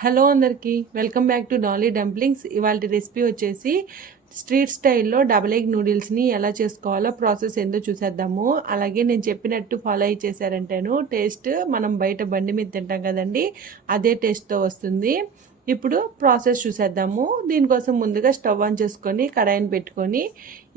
Hello అందరికీ welcome back to Dolly Dumplings. ఇవాళ recipe వచ్చేసి స్ట్రీట్ స్టైల్లో డబల్ ఎగ్ నూడిల్స్ని ఎలా చేసుకోవాలో ప్రాసెస్ ఏందో చూసేద్దాము. అలాగే నేను చెప్పినట్టు ఫాలో అయ్యి చేశారంటేను టేస్ట్ మనం బయట బండి మీద తింటాం కదండి అదే టేస్ట్తో వస్తుంది. ఇప్పుడు ప్రాసెస్ చూసేద్దాము. దీనికోసం ముందుగా స్టవ్ ఆన్ చేసుకొని కడాయిని పెట్టుకొని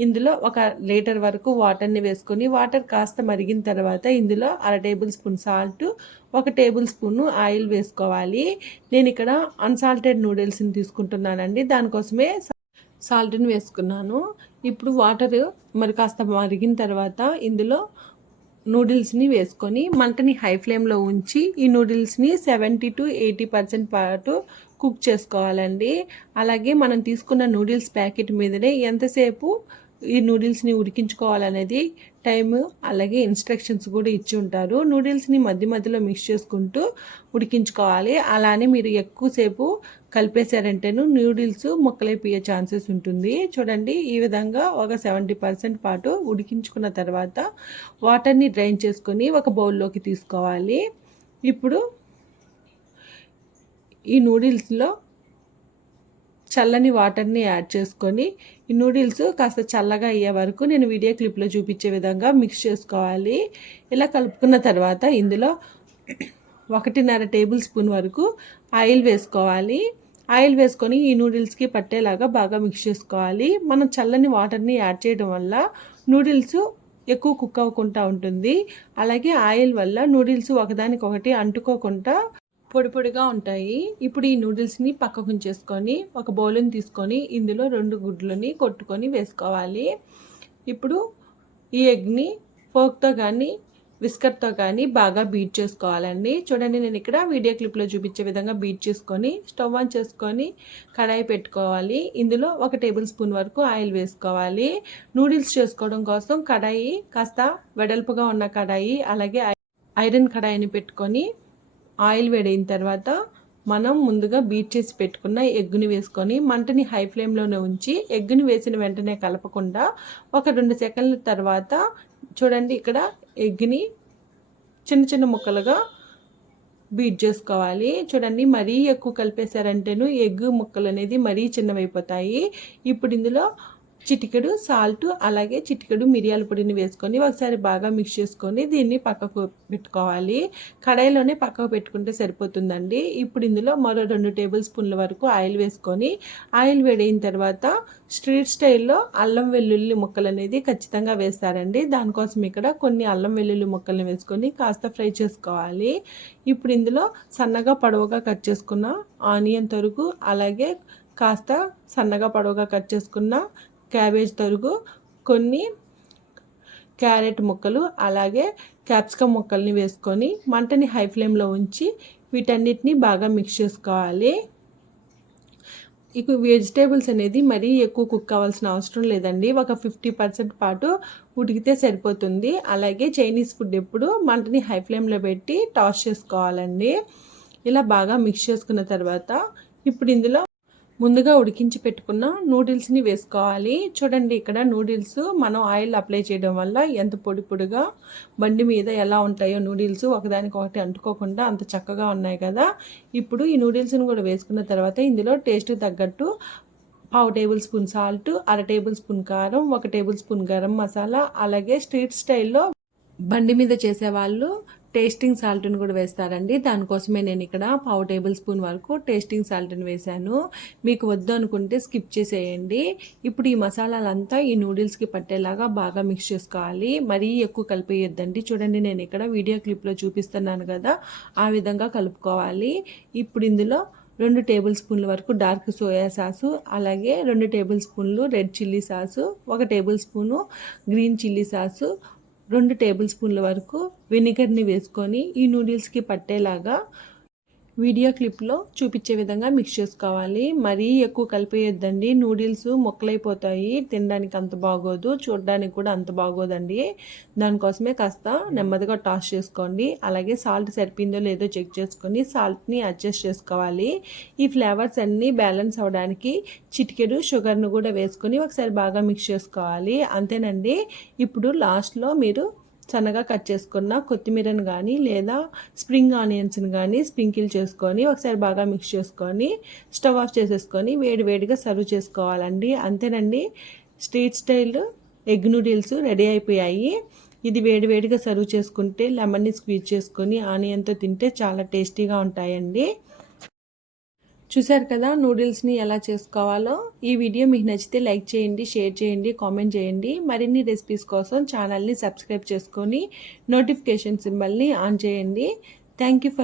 ఇందులో ఒక లీటర్ వరకు వాటర్ని వేసుకొని వాటర్ కాస్త మరిగిన తర్వాత ఇందులో అర టేబుల్ స్పూన్ సాల్ట్ ఒక టేబుల్ స్పూన్ ఆయిల్ వేసుకోవాలి. నేను ఇక్కడ అన్సాల్టెడ్ నూడిల్స్ని తీసుకుంటున్నానండి. దానికోసమే సాల్ట్ని వేసుకున్నాను. ఇప్పుడు వాటర్ మరి కాస్త మరిగిన తర్వాత ఇందులో నూడిల్స్ని వేసుకొని మంటని హై ఫ్లేమ్లో ఉంచి ఈ నూడిల్స్ని సెవెంటీ టు ఎయిటీ పర్సెంట్ పాటు కుక్ చేసుకోవాలండి. అలాగే మనం తీసుకున్న నూడిల్స్ ప్యాకెట్ మీదనే ఎంతసేపు ఈ నూడిల్స్ని ఉడికించుకోవాలనేది టైము అలాగే ఇన్స్ట్రక్షన్స్ కూడా ఇచ్చి ఉంటారు. నూడిల్స్ని మధ్య మధ్యలో మిక్స్ చేసుకుంటూ ఉడికించుకోవాలి. అలానే మీరు ఎక్కువసేపు కలిపేశారంటేను నూడిల్స్ మొక్కలైపోయే ఛాన్సెస్ ఉంటుంది. చూడండి ఈ విధంగా ఒక సెవెంటీ పర్సెంట్ పాటు ఉడికించుకున్న తర్వాత వాటర్ని డ్రైన్ చేసుకొని ఒక బౌల్లోకి తీసుకోవాలి. ఇప్పుడు ఈ నూడిల్స్లో చల్లని వాటర్ని యాడ్ చేసుకొని ఈ నూడిల్స్ కాస్త చల్లగా అయ్యే వరకు నేను వీడియో క్లిప్లో చూపించే విధంగా మిక్స్ చేసుకోవాలి. ఇలా కలుపుకున్న తర్వాత ఇందులో ఒకటిన్నర టేబుల్ స్పూన్ వరకు ఆయిల్ వేసుకోవాలి. ఆయిల్ వేసుకొని ఈ నూడిల్స్కి పట్టేలాగా బాగా మిక్స్ చేసుకోవాలి. మనం చల్లని వాటర్ని యాడ్ చేయడం వల్ల నూడిల్స్ ఎక్కువ కుక్ అవ్వకుండా ఉంటుంది. అలాగే ఆయిల్ వల్ల నూడిల్స్ ఒకదానికొకటి అంటుకోకుండా పొడి పొడిగా ఉంటాయి. ఇప్పుడు ఈ నూడిల్స్ని పక్కకు ఉంచేసుకొని ఒక బౌల్ని తీసుకొని ఇందులో రెండు గుడ్లని కొట్టుకొని వేసుకోవాలి. ఇప్పుడు ఈ ఎగ్ని ఫోక్తో కానీ విస్కర్తో కానీ బాగా బీట్ చేసుకోవాలండి. చూడండి నేను ఇక్కడ వీడియో క్లిప్లో చూపించే విధంగా బీట్ చేసుకొని స్టవ్ ఆన్ చేసుకొని కడాయి పెట్టుకోవాలి. ఇందులో ఒక టేబుల్ స్పూన్ వరకు ఆయిల్ వేసుకోవాలి. నూడిల్స్ చేసుకోవడం కోసం కడాయి కాస్త వెడల్పుగా ఉన్న కడాయి అలాగే ఐరన్ కడాయిని పెట్టుకొని ఆయిల్ వేడైన తర్వాత మనం ముందుగా బీట్ చేసి పెట్టుకున్న ఎగ్గుని వేసుకొని మంటని హై ఫ్లేమ్లోనే ఉంచి ఎగ్గుని వేసిన వెంటనే కలపకుండా ఒక రెండు సెకండ్ల తర్వాత చూడండి ఇక్కడ ఎగ్ని చిన్న చిన్న ముక్కలుగా బీట్ చేసుకోవాలి. చూడండి మరీ ఎక్కువ కలిపేశారంటేను ఎగ్ ముక్కలు అనేది మరీ చిన్నవైపోతాయి. ఇప్పుడు ఇందులో చిటికెడు సాల్ట్ అలాగే చిటికెడు మిరియాల పొడిని వేసుకొని ఒకసారి బాగా మిక్స్ చేసుకొని దీన్ని పక్కకు పెట్టుకోవాలి. కడాయిలోనే పక్కకు పెట్టుకుంటే సరిపోతుందండి. ఇప్పుడు ఇందులో మరో రెండు టేబుల్ స్పూన్ల వరకు ఆయిల్ వేసుకొని ఆయిల్ వేడైన తర్వాత స్ట్రీట్ స్టైల్లో అల్లం వెల్లుల్లి ముక్కలు అనేది ఖచ్చితంగా వేస్తారండి. దానికోసం ఇక్కడ కొన్ని అల్లం వెల్లుల్లి ముక్కలను వేసుకొని కాస్త ఫ్రై చేసుకోవాలి. ఇప్పుడు ఇందులో సన్నగా పొడవుగా కట్ చేసుకున్న ఆనియన్ తరుగు అలాగే కాస్త సన్నగా పొడవుగా కట్ చేసుకున్న క్యాబేజ్ తరుగు కొన్ని క్యారెట్ ముక్కలు అలాగే క్యాప్సికమ్ ముక్కల్ని వేసుకొని మంటని హై ఫ్లేమ్లో ఉంచి వీటన్నిటిని బాగా మిక్స్ చేసుకోవాలి. ఇక వెజిటేబుల్స్ అనేది మరీ ఎక్కువ కుక్ కావాల్సిన అవసరం లేదండి. ఒక ఫిఫ్టీ పర్సెంట్ పాటు ఉడికితే సరిపోతుంది. అలాగే చైనీస్ ఫుడ్ ఎప్పుడు మంటని హై ఫ్లేమ్లో పెట్టి టాస్ చేసుకోవాలండి. ఇలా బాగా మిక్స్ చేసుకున్న తర్వాత ఇప్పుడు ఇందులో ముందుగా ఉడికించి పెట్టుకున్న నూడిల్స్ని వేసుకోవాలి. చూడండి ఇక్కడ నూడిల్స్ మనం ఆయిల్ అప్లై చేయడం వల్ల ఎంత పొడి పొడిగా బండి మీద ఎలా ఉంటాయో నూడిల్స్ ఒకదానికొకటి అంటుకోకుండా అంత చక్కగా ఉన్నాయి కదా. ఇప్పుడు ఈ నూడిల్స్ని కూడా వేసుకున్న తర్వాత ఇందులో టేస్ట్ తగ్గట్టు పావు టేబుల్ స్పూన్ సాల్ట్ అర టేబుల్ స్పూన్ కారం ఒక టేబుల్ స్పూన్ గరం మసాలా అలాగే స్ట్రీట్ స్టైల్లో బండి మీద చేసేవాళ్ళు టేస్టింగ్ సాల్ట్ని కూడా వేస్తారండి. దానికోసమే నేను ఇక్కడ పావు టేబుల్ స్పూన్ వరకు టేస్టింగ్ సాల్ట్ని వేశాను. మీకు వద్దు అనుకుంటే స్కిప్ చేసేయండి. ఇప్పుడు ఈ మసాలాలంతా ఈ నూడిల్స్కి పట్టేలాగా బాగా మిక్స్ చేసుకోవాలి. మరీ ఎక్కువ కలిపేయొద్దండి. చూడండి నేను ఇక్కడ వీడియో క్లిప్లో చూపిస్తున్నాను కదా ఆ విధంగా కలుపుకోవాలి. ఇప్పుడు ఇందులో రెండు టేబుల్ స్పూన్ల వరకు డార్క్ సోయా సాసు అలాగే రెండు టేబుల్ స్పూన్లు రెడ్ చిల్లీ సాసు ఒక tablespoon green chilli sauce రెండు టేబుల్ స్పూన్ల వరకు వెనిగర్ని వేసుకొని ఈ నూడిల్స్కి పట్టేలాగా వీడియో క్లిప్లో చూపించే విధంగా మిక్స్ చేసుకోవాలి. మరీ ఎక్కువ కలిపేయొద్దండి. నూడిల్స్ మొక్కలైపోతాయి. తినడానికి అంత బాగోదు. చూడడానికి కూడా అంత బాగోదండి. దానికోసమే కాస్త నెమ్మదిగా టాస్ చేసుకోండి. అలాగే సాల్ట్ సరిపోయిందో లేదో చెక్ చేసుకొని సాల్ట్ని అడ్జస్ట్ చేసుకోవాలి. ఈ ఫ్లేవర్స్ అన్నీ బ్యాలెన్స్ అవ్వడానికి చిటికెడు షుగర్ను కూడా వేసుకొని ఒకసారి బాగా మిక్స్ చేసుకోవాలి. అంతేనండి. ఇప్పుడు లాస్ట్లో మీరు సన్నగా కట్ చేసుకున్న కొత్తిమీరను కానీ లేదా స్ప్రింగ్ ఆనియన్స్ని కానీ స్ప్రింకిల్ చేసుకొని ఒకసారి బాగా మిక్స్ చేసుకొని స్టవ్ ఆఫ్ చేసేసుకొని వేడి వేడిగా సర్వ్ చేసుకోవాలండి. అంతేనండి. Street style egg noodles ready అయిపోయాయి. ఇది వేడివేడిగా సర్వ్ చేసుకుంటే లెమన్ని స్క్వీజ్ చేసుకొని ఆనియన్తో తింటే చాలా టేస్టీగా ఉంటాయండి. చూశారు కదా నూడిల్స్ని ఎలా చేసుకోవాలో? ఈ వీడియో మీకు నచ్చితే లైక్ చేయండి షేర్ చేయండి కామెంట్ చేయండి. మరిన్ని రెసిపీస్ కోసం ఛానల్ని సబ్స్క్రైబ్ చేసుకొని నోటిఫికేషన్ సింబల్ని ఆన్ చేయండి. Thank you for